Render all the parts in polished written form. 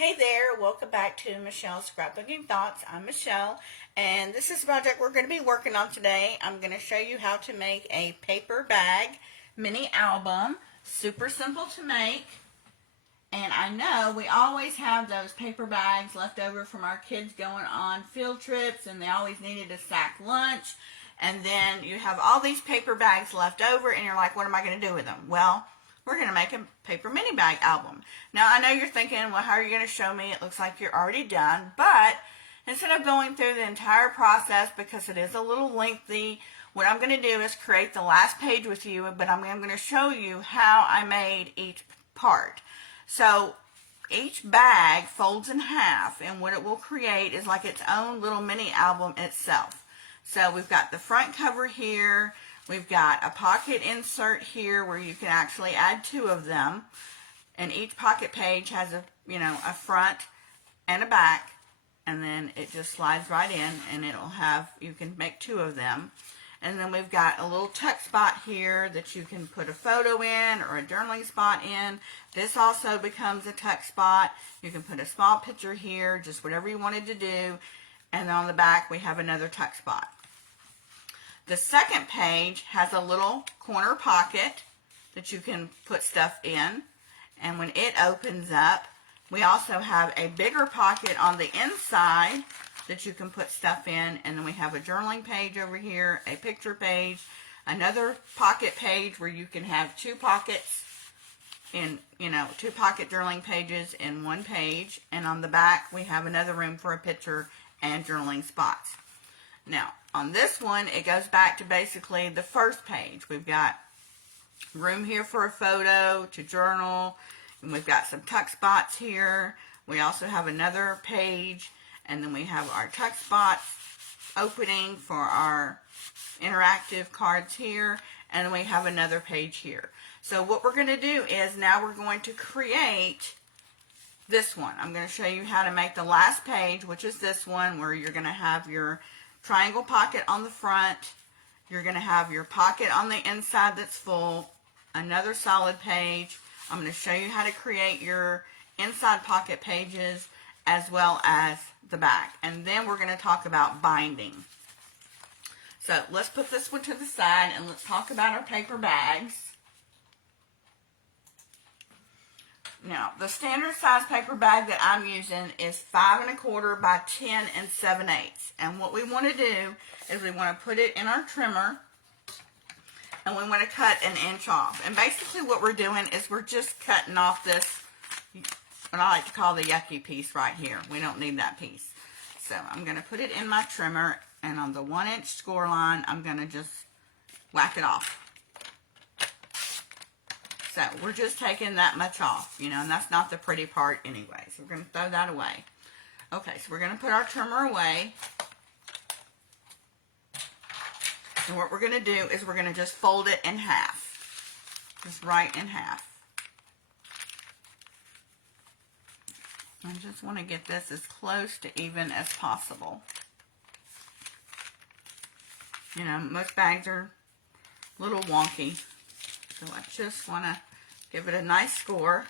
Hey there, welcome back to Michelle's Scrapbooking Thoughts. I'm Michelle, and this is a project we're going to be working on today. I'm going to show you how to make a paper bag mini album. Super simple to make, and I know we always have those paper bags left over from our kids going on field trips, and they always needed to sack lunch, and then you have all these paper bags left over, and you're like, what am I going to do with them? Well, we're going to make a paper mini bag album. Now, I know you're thinking, well, how are you going to show me? It looks like you're already done. But instead of going through the entire process, because it is a little lengthy, what I'm going to do is create the last page with you, but I'm going to show you how I made each part. So each bag folds in half, and what it will create is like its own little mini album itself. So we've got the front cover here. We've got a pocket insert here where you can actually add two of them. And each pocket page has a front and a back. And then it just slides right in, and you can make two of them. And then we've got a little tuck spot here that you can put a photo in or a journaling spot in. This also becomes a tuck spot. You can put a small picture here, just whatever you wanted to do. And then on the back we have another tuck spot. The second page has a little corner pocket that you can put stuff in. And when it opens up, we also have a bigger pocket on the inside that you can put stuff in. And then we have a journaling page over here, a picture page, another pocket page where you can have two pockets in, two pocket journaling pages in one page. And on the back, we have another room for a picture and journaling spots. Now, on this one, it goes back to basically the first page. We've got room here for a photo, to journal, and we've got some tuck spots here. We also have another page, and then we have our tuck spots opening for our interactive cards here, and then we have another page here. So what we're going to do is now we're going to create this one. I'm going to show you how to make the last page, which is this one, where you're going to have your triangle pocket on the front. You're going to have your pocket on the inside that's full, another solid page. I'm going to show you how to create your inside pocket pages as well as the back. And then we're going to talk about binding. So let's put this one to the side and let's talk about our paper bags. Now, the standard size paper bag that I'm using is 5 1/4 by 10 7/8. And what we want to do is we want to put it in our trimmer, and we want to cut an inch off. And basically what we're doing is we're just cutting off this, what I like to call the yucky piece right here. We don't need that piece. So I'm going to put it in my trimmer, and on the 1 inch score line, I'm going to just whack it off. So we're just taking that much off, and that's not the pretty part anyway. So we're going to throw that away. Okay, so we're going to put our trimmer away. And what we're going to do is we're going to just fold it in half. Just right in half. I just want to get this as close to even as possible. Most bags are a little wonky. So I just want to give it a nice score.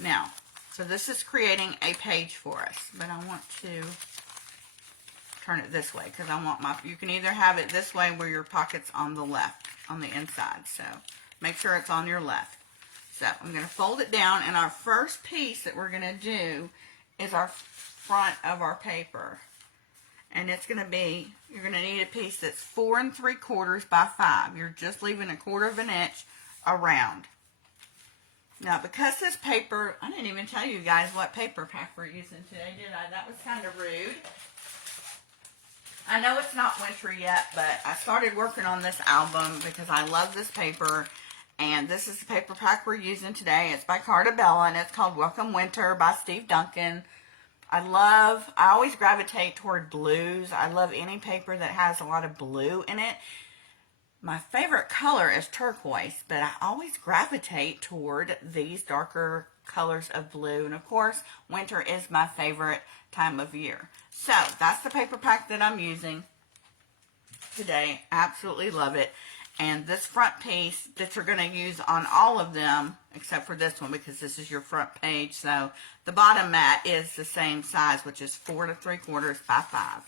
Now, so this is creating a page for us, but I want to turn it this way because you can either have it this way where your pocket's on the left, on the inside. So make sure it's on your left. So I'm going to fold it down, and our first piece that we're going to do is our front of our paper. And it's going to be, you're going to need a piece that's 4 3/4 by 5. You're just leaving 1/4 of an inch around. Now, because this paper, I didn't even tell you guys what paper pack we're using today, did I? That was kind of rude. I know it's not winter yet, but I started working on this album because I love this paper. And this is the paper pack we're using today. It's by Carta, and it's called Welcome Winter by Steve Duncan. I always gravitate toward blues. I love any paper that has a lot of blue in it. My favorite color is turquoise, but I always gravitate toward these darker colors of blue. And of course, winter is my favorite time of year. So that's the paper pack that I'm using today. Absolutely love it. And this front piece that you're going to use on all of them, except for this one because this is your front page. So the bottom mat is the same size, which is 4 3/4 by 5.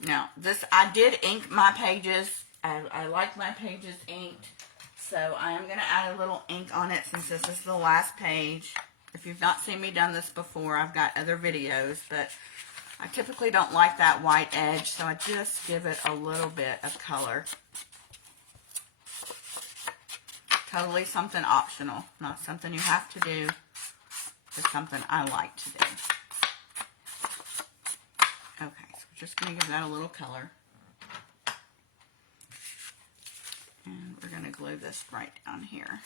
Now, this, I did ink my pages. I like my pages inked. So I am going to add a little ink on it since this is the last page. If you've not seen me done this before, I've got other videos, but I typically don't like that white edge, so I just give it a little bit of color. Totally something optional, not something you have to do, just something I like to do. Okay, so we're just going to give that a little color. And we're going to glue this right down here.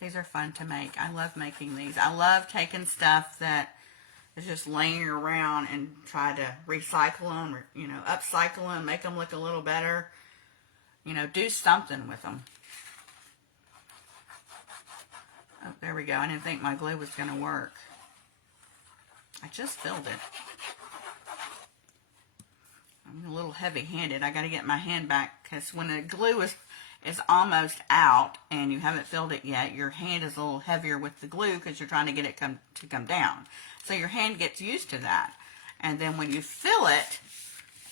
These are fun to make. I love making these. I love taking stuff that is just laying around and try to recycle them or, you know, upcycle them, make them look a little better. You know, do something with them. Oh, there we go. I didn't think my glue was going to work. I just filled it. I'm a little heavy-handed. I got to get my hand back because when the glue is almost out and you haven't filled it yet, your hand is a little heavier with the glue because you're trying to get it to come down. So your hand gets used to that. And then when you fill it,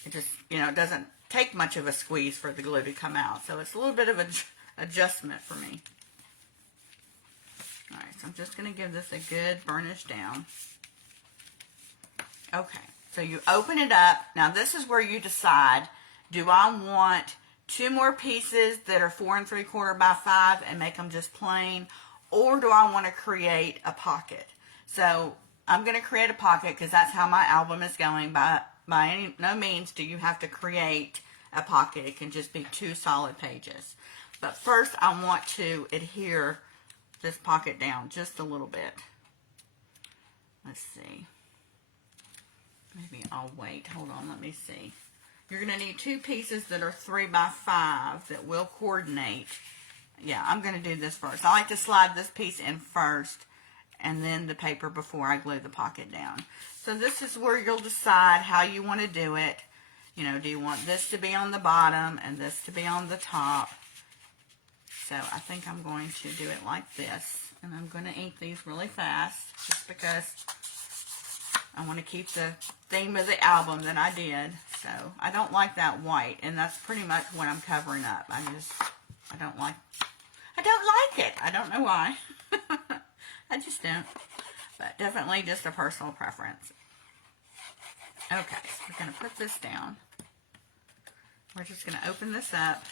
it just, you know, it doesn't take much of a squeeze for the glue to come out. So it's a little bit of an adjustment for me. All right, so I'm just going to give this a good burnish down. Okay, so you open it up. Now this is where you decide, do I want 2 more pieces that are 4 3/4 by 5 and make them just plain, or do I want to create a pocket? So I'm going to create a pocket because that's how my album is going. By no means do you have to create a pocket. It can just be 2 solid pages. But first I want to adhere this pocket down just a little bit. Let's see. Maybe I'll wait. Hold on, let me see. You're going to need 2 pieces that are 3 by 5 that will coordinate. Yeah, I'm going to do this first. I like to slide this piece in first and then the paper before I glue the pocket down. So this is where you'll decide how you want to do it. You know, do you want this to be on the bottom and this to be on the top? So I think I'm going to do it like this. And I'm going to ink these really fast just because I want to keep the theme of the album that I did. So I don't like that white, and that's pretty much what I'm covering up. I don't like it. I don't know why. I just don't. But definitely just a personal preference. Okay, so we're going to put this down. We're just going to open this up.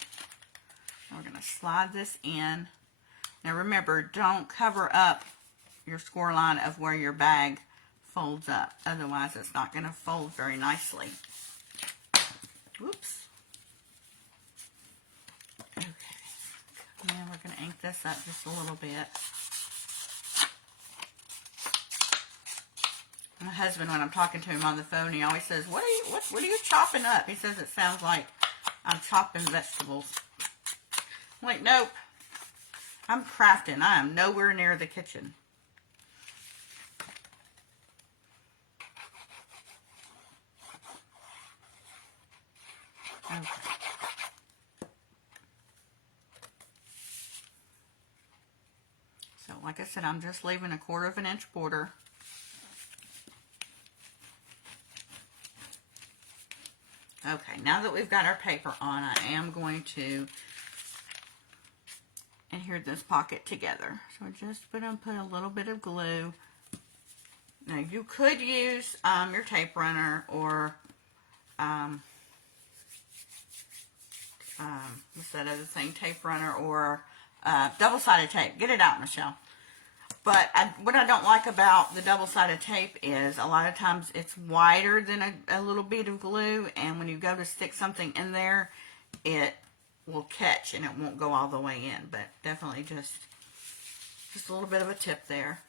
We're going to slide this in. Now remember, don't cover up your score line of where your bag folds up. Otherwise, it's not going to fold very nicely. Whoops. Okay. Now we're going to ink this up just a little bit. My husband, when I'm talking to him on the phone, he always says, what are you chopping up? He says it sounds like I'm chopping vegetables. I'm like, nope. I'm crafting. I am nowhere near the kitchen. Okay. So, like I said, I'm just leaving a 1/4 inch border. Okay, now that we've got our paper on, I am going to adhere this pocket together. So just put a little bit of glue. Now you could use your tape runner or what's that other thing? Tape runner or double-sided tape. Get it out, Michelle. But what I don't like about the double-sided tape is a lot of times it's wider than a little bit of glue, and when you go to stick something in there, it will catch and it won't go all the way in. But definitely just a little bit of a tip there.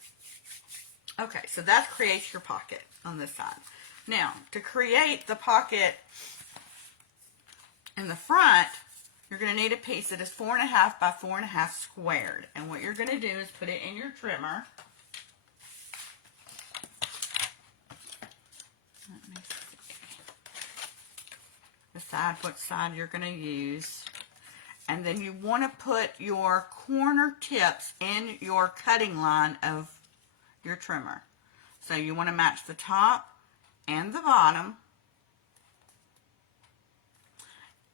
Okay, so that creates your pocket on this side. Now, to create the pocket in the front, you're going to need a piece that is 4.5 by 4.5 squared. And what you're going to do is put it in your trimmer. Let me see. Decide what side you're going to use. And then you want to put your corner tips in your cutting line of your trimmer. So you want to match the top and the bottom.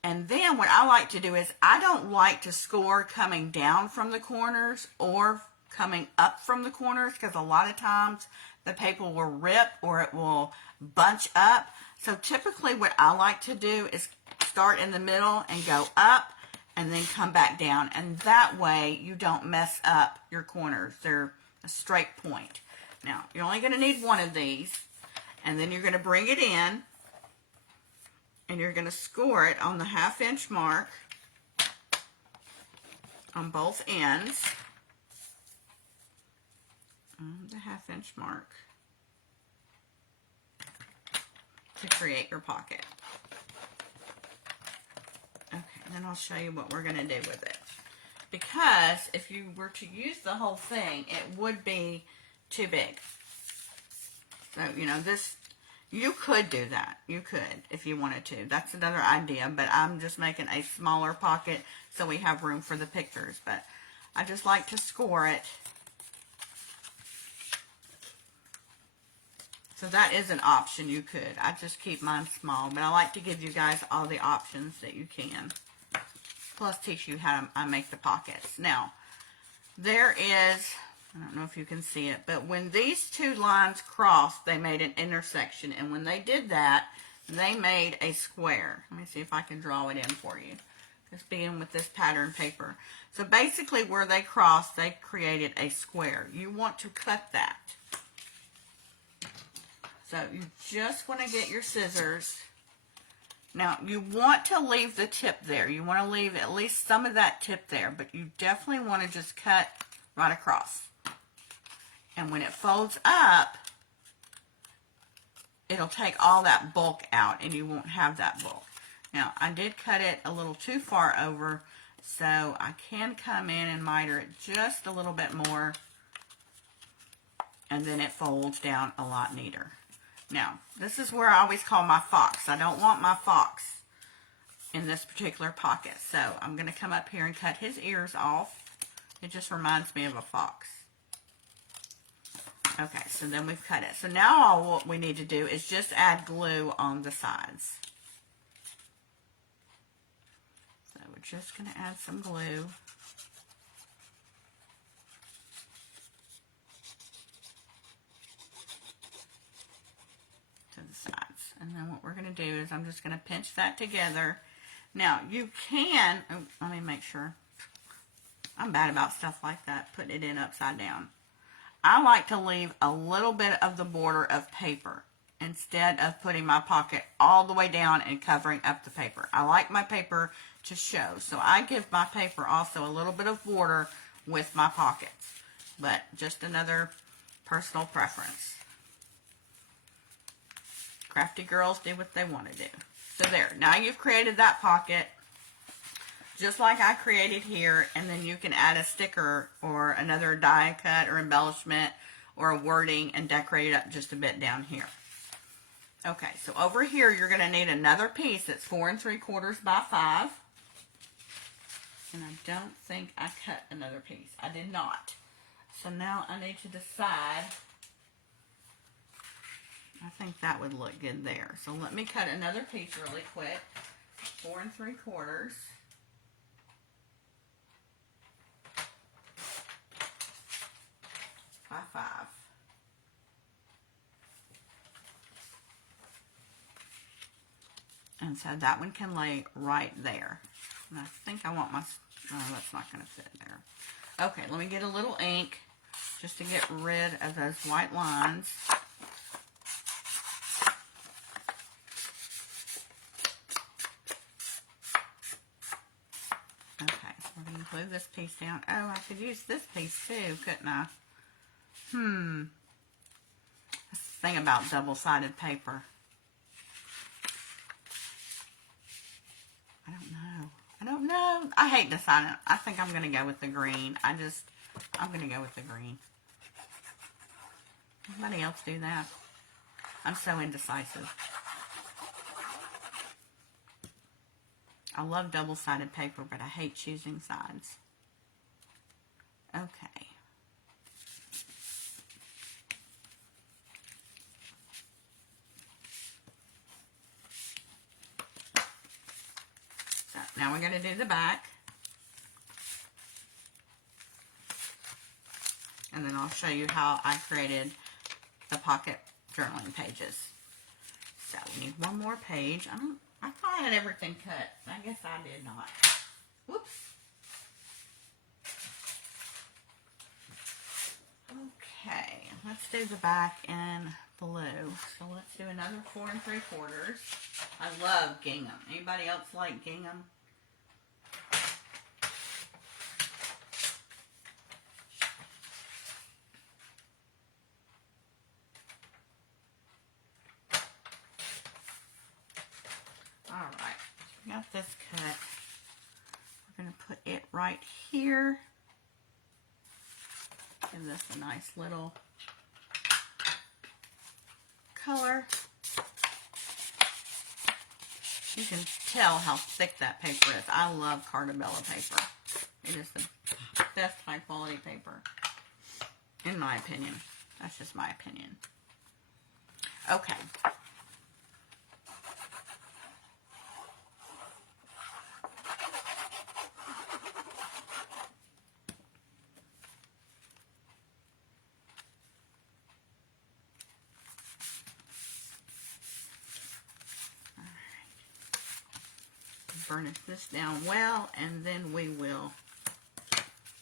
And then what I like to do is I don't like to score coming down from the corners or coming up from the corners, because a lot of times the paper will rip or it will bunch up. So typically what I like to do is start in the middle and go up and then come back down. And that way you don't mess up your corners. They're a straight point. Now, you're only going to need one of these. And then you're going to bring it in. And you're going to score it on the 1/2 inch mark on both ends. On the 1/2 inch mark to create your pocket. Okay, and then I'll show you what we're going to do with it. Because if you were to use the whole thing, it would be too big. So, you know, this, you could do that. You could if you wanted to. That's another idea, but I'm just making a smaller pocket so we have room for the pictures. But I just like to score it. So that is an option you could. I just keep mine small, but I like to give you guys all the options that you can. Plus teach you how I make the pockets. Now, there is, I don't know if you can see it, but when these two lines crossed, they made an intersection. And when they did that, they made a square. Let me see if I can draw it in for you. Just being with this pattern paper. So basically where they crossed, they created a square. You want to cut that. So you just want to get your scissors. Now, you want to leave the tip there. You want to leave at least some of that tip there, but you definitely want to just cut right across. And when it folds up, it'll take all that bulk out, and you won't have that bulk. Now, I did cut it a little too far over, so I can come in and miter it just a little bit more, and then it folds down a lot neater. Now, this is where I always call my fox. I don't want my fox in this particular pocket. So I'm going to come up here and cut his ears off. It just reminds me of a fox. Okay, so then we've cut it. So now all what we need to do is just add glue on the sides. So we're just going to add some glue. Sides. And then what we're going to do is I'm just going to pinch that together. Now you can, let me make sure. I'm bad about stuff like that, putting it in upside down. I like to leave a little bit of the border of paper instead of putting my pocket all the way down and covering up the paper. I like my paper to show, so I give my paper also a little bit of border with my pockets, but just another personal preference. Crafty girls do what they want to do. So there, now you've created that pocket just like I created here, and then you can add a sticker or another die cut or embellishment or a wording and decorate it up just a bit down here. Okay, so over here you're going to need another piece that's 4 3/4 by 5. And I don't think I cut another piece. I did not. So now I need to decide. I think that would look good there. So let me cut another piece really quick. 4 3/4 by 5. And so that one can lay right there. And I think I want my, no, that's not going to fit there. Okay, let me get a little ink just to get rid of those white lines. We're going to glue this piece down. Oh, I could use this piece too, couldn't I? That's the thing about double-sided paper. I don't know. I hate deciding. I think I'm going to go with the green. I'm going to go with the green. Anybody else do that? I'm so indecisive. I love double-sided paper, but I hate choosing sides. Okay. So now we're going to do the back. And then I'll show you how I created the pocket journaling pages. So we need one more page. I thought I had everything cut. I guess I did not. Whoops. Okay, let's do the back in blue. So let's do another 4 3/4. I love gingham. Anybody else like gingham? Alright, got this cut. We're going to put it right here. Give this a nice little color. You can tell how thick that paper is. I love Carta paper. It is the best high quality paper, in my opinion. That's just my opinion. Okay. Burnish this down well, and then we will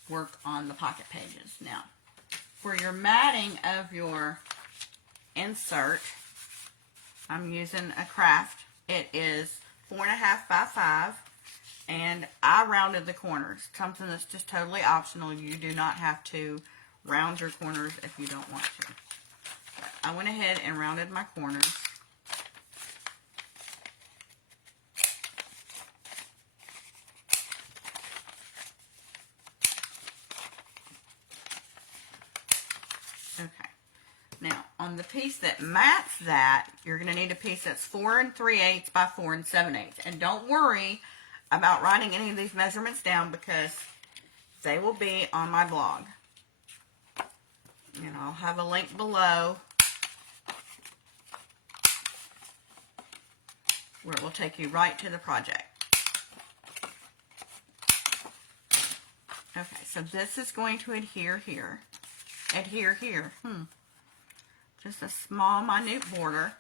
work on the pocket pages. Now, for your matting of your insert, I'm using a craft. It is 4.5 by 5, and I rounded the corners. Something that's just totally optional. You do not have to round your corners if you don't want to. But I went ahead and rounded my corners. Okay, now on the piece that mats that, you're going to need a piece that's 4 3/8 by 4 7/8. And don't worry about writing any of these measurements down because they will be on my blog. And I'll have a link below where it will take you right to the project. Okay, so this is going to adhere here. Adhere here. Just a small, minute border.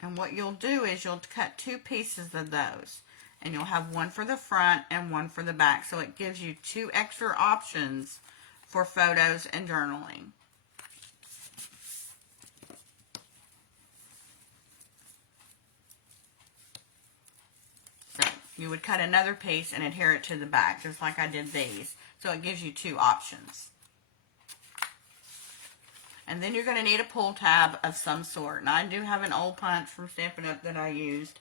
And what you'll do is you'll cut 2 pieces of those. And you'll have one for the front and one for the back. So it gives you 2 extra options for photos and journaling. You would cut another piece and adhere it to the back, just like I did these. So it gives you 2 options. And then you're going to need a pull tab of some sort. And I do have an old punch from Stampin' Up! That I used,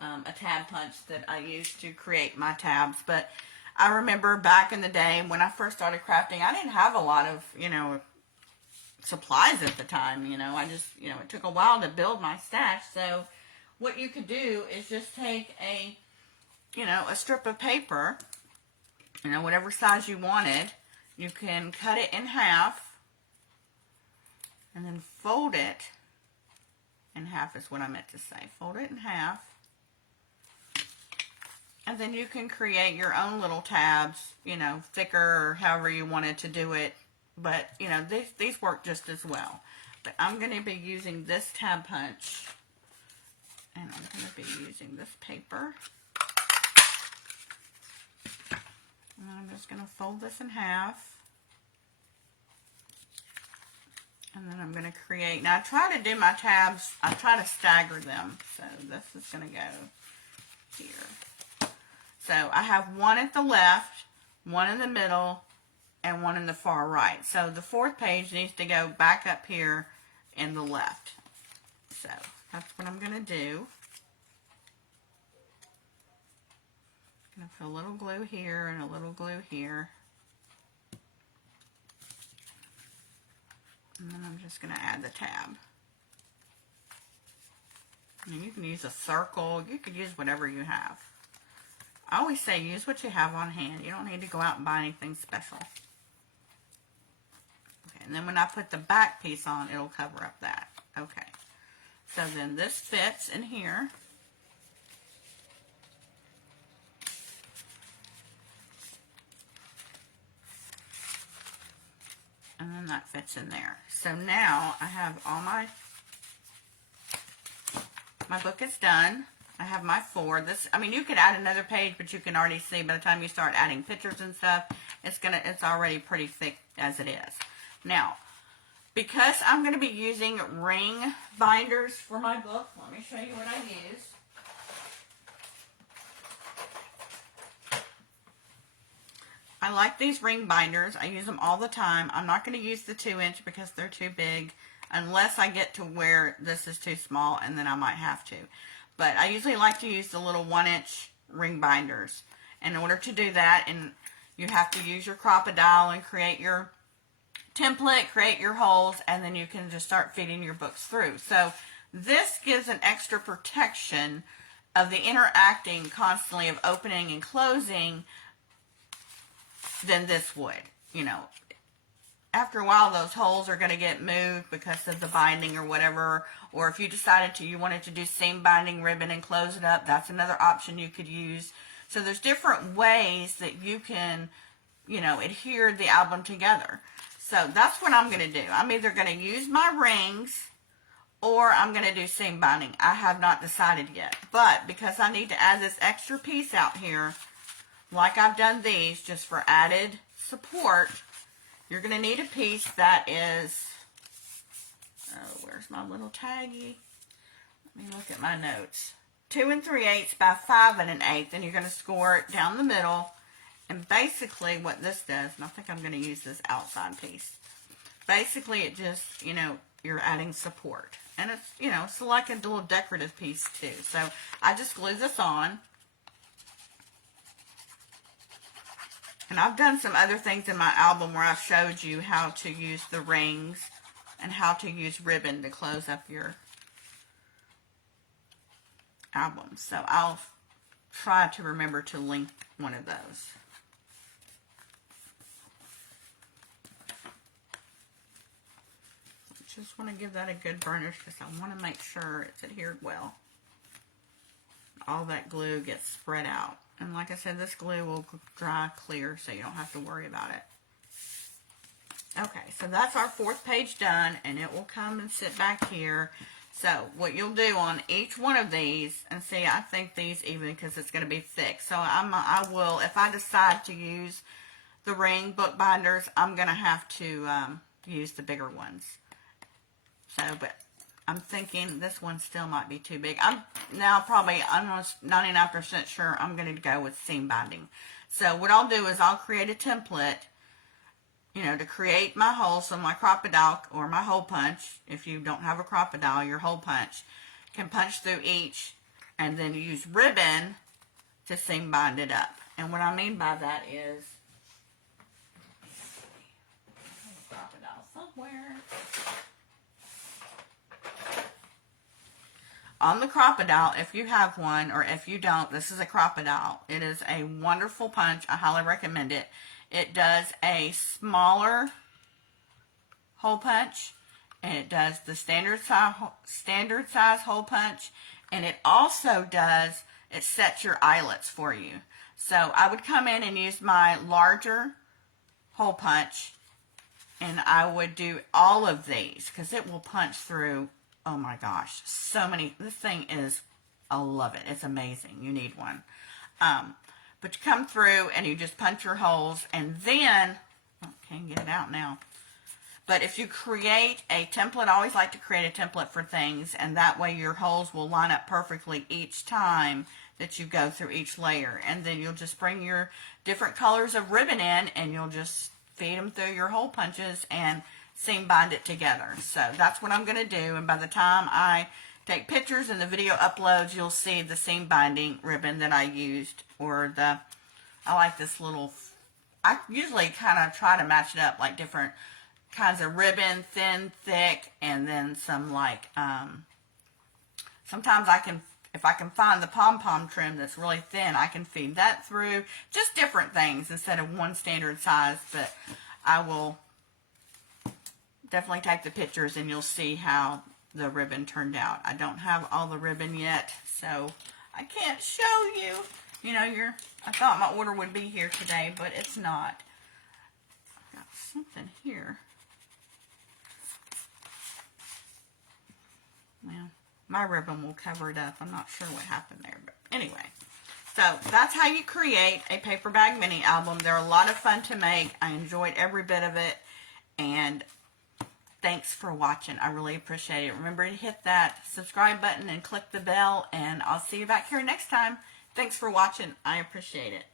a tab punch that I used to create my tabs. But I remember back in the day when I first started crafting, I didn't have a lot of, supplies at the time. I just, it took a while to build my stash. So what you could do is just take a strip of paper, whatever size you wanted. You can cut it in half and then fold it in half is what I meant to say. Fold it in half. And then you can create your own little tabs, thicker or however you wanted to do it. But, these work just as well. But I'm going to be using this tab punch. And I'm going to be using this paper. And then I'm just going to fold this in half. And then I'm going to create, now I try to do my tabs, I try to stagger them. So this is going to go here. So I have one at the left, one in the middle, and one in the far right. So the 4th page needs to go back up here in the left. So that's what I'm going to do. I'm going to put a little glue here and a little glue here. And then I'm just going to add the tab. And you can use a circle. You could use whatever you have. I always say use what you have on hand. You don't need to go out and buy anything special. Okay, and then when I put the back piece on, it'll cover up that. Okay. So then this fits in here. And then that fits in there. So now I have all my book is done. I have my 4. This, I mean, you could add another page, but you can already see by the time you start adding pictures and stuff, it's already pretty thick as it is. Now, because I'm going to be using ring binders for my book, let me show you what I use. I like these ring binders. I use them all the time. I'm not going to use the 2-inch because they're too big, unless I get to where this is too small, and then I might have to. But I usually like to use the little 1-inch ring binders. In order to do that, and you have to use your Crop-A-Dile and create your template, create your holes, and then you can just start feeding your books through. So this gives an extra protection of the interacting constantly of opening and closing than this would. You know, after a while those holes are going to get moved because of the binding or whatever, or if you decided you wanted to do seam binding ribbon and close it up, that's another option you could use. So there's different ways that you can, you know, adhere the album together. So that's what I'm going to do. I'm either going to use my rings or I'm going to do seam binding. I have not decided yet, but because I need to add this extra piece out here, like I've done these just for added support, you're going to need a piece that is, oh, where's my little taggy? Let me look at my notes. 2 3/8 by 5 1/8, and you're going to score it down the middle. And basically what this does, and I think I'm going to use this outside piece. Basically it just, you know, you're adding support. And it's, you know, it's like a little decorative piece too. So I just glue this on. And I've done some other things in my album where I've showed you how to use the rings and how to use ribbon to close up your album. So I'll try to remember to link one of those. Just want to give that a good burnish because I want to make sure it's adhered well. All that glue gets spread out. And like I said, this glue will dry clear so you don't have to worry about it. Okay, so that's our 4th page done, and it will come and sit back here. So what you'll do on each one of these, and see, I think these even because it's going to be thick. So I will, if I decide to use the ring book binders, I'm going to have to use the bigger ones. So, but I'm thinking this one still might be too big. I'm now probably almost 99% sure I'm going to go with seam binding. So what I'll do is I'll create a template, you know, to create my holes. So my Crop-A-Dile or my hole punch, if you don't have a Crop-A-Dile, your hole punch can punch through each and then use ribbon to seam bind it up. And what I mean by that is, Crop-A-Dile somewhere. On the Crop-A-Dile, if you have one, or if you don't, this is a Crop-A-Dile. It is a wonderful punch. I highly recommend it. It does a smaller hole punch, and it does the standard size hole punch, and it also does, it sets your eyelets for you. So I would come in and use my larger hole punch, and I would do all of these, because it will punch through. Oh my gosh, so many. This thing is, I love it. It's amazing. You need one. But you come through and you just punch your holes, and then, oh, can't get it out now. But if you create a template, I always like to create a template for things, and that way your holes will line up perfectly each time that you go through each layer. And then you'll just bring your different colors of ribbon in, and you'll just feed them through your hole punches and seam bind it together. So that's what I'm going to do, and by the time I take pictures and the video uploads, you'll see the seam binding ribbon that I used, or I like this little, I usually kind of try to match it up like different kinds of ribbon, thin, thick, and then some like, sometimes I can, if I can find the pom-pom trim that's really thin, I can feed that through. Just different things instead of one standard size, but I will definitely take the pictures and you'll see how the ribbon turned out. I don't have all the ribbon yet, so I can't show you. You know, I thought my order would be here today, but it's not. I've got something here. Well, my ribbon will cover it up. I'm not sure what happened there, but anyway. So that's how you create a paper bag mini album. They're a lot of fun to make. I enjoyed every bit of it, and thanks for watching. I really appreciate it. Remember to hit that subscribe button and click the bell, and I'll see you back here next time. Thanks for watching. I appreciate it.